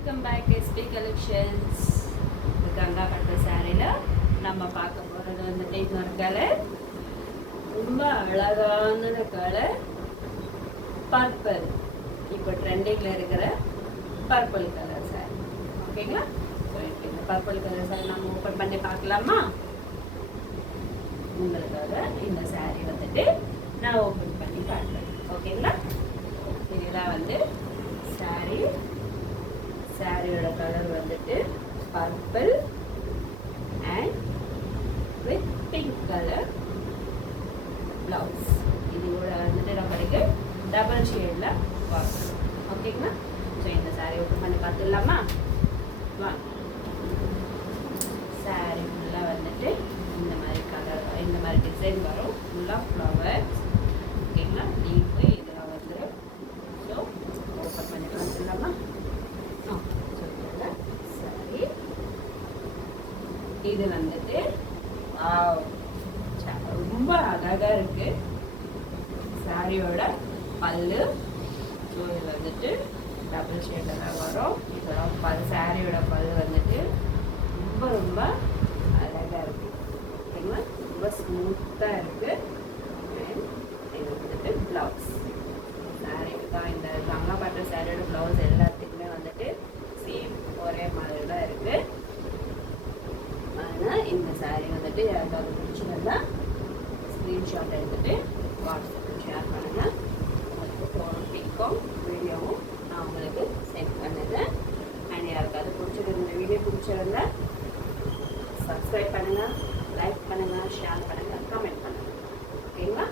Welcome back SP collections. Ganga பட்டு சாரியில் நம்ம பார்க்க போகிறது வந்துட்டு இன்னொரு கலர், ரொம்ப அழகான கலர் பர்பிள். இப்போ ட்ரெண்டிங்கில் இருக்கிற பர்பிள் கலர் சாரி. ஓகேங்களா? இந்த பர்பிள் கலர் சாரி நம்ம ஓப்பன் பண்ணி பார்க்கலாமா? உங்களுக்காக இந்த சாரி வந்துட்டு நான் ஓப்பன் பண்ணி பார்க்குறேன். ஓகேங்களா? இதுதான் வந்து சாரியோட கலர் வந்துட்டு purple and with pink colour blouse. இதோட வந்துட்டு நம்மளுக்கு டபுள் ஷேடில் பார்க்கணும். ஓகேங்களா? ஸோ இந்த சாரி ஓப்பன் பண்ணி பார்த்துடலாமா? வாங்க. சாரி ஃபுல்லாக வந்துட்டு இந்த மாதிரி கலர், இந்த மாதிரி டிசைன் வரும். ஃபுல்லாக ஃப்ளவர்ஸ். ஓகேங்களா? லீஃபு இதெல்லாம் வந்துடும். ஸோ ஓப்பன் பண்ணி பார்த்துடலாமா? சரி, இது வந்துட்டு ரொம்ப அழகா இருக்கு சாரியோட பல்லு. ஸோ இது வந்துட்டு டபுள் ஷேடில் தான் வரும். இதோட சாரியோட பல்லு வந்துட்டு ரொம்ப ரொம்ப அழகா இருக்கு. ஓகேங்களா? ரொம்ப ஸ்மூத்தாக இருக்கு. இது வந்துட்டு ப்ளவுஸ். சாரி தான், இந்த கங்கா பட்டு சாரியோட ப்ளவுஸ் எல்லாத்துக்குமே வந்துட்டு சேம் ஒரே மாதிரி தான் இருக்கு. ஆனால் இந்த சாரி வந்துட்டு யாருக்காவது பிடிச்சிருந்தா ஸ்க்ரீன்ஷாட் எடுத்துட்டு வாட்ஸ்அப்பில் ஷேர் பண்ணுங்கள். உங்களுக்கு ஃபோன் பிக்கும் வீடியோவும் நான் உங்களுக்கு சென்ட் பண்ணுறேன். அண்ட் யாருக்காவது பிடிச்சிருந்த வீடியோ பிடிச்சிருந்தா சப்ஸ்கிரைப் பண்ணுங்கள், லைக் பண்ணுங்கள், ஷேர் பண்ணுங்கள், கமெண்ட் பண்ணுங்கள். ஓகேங்களா?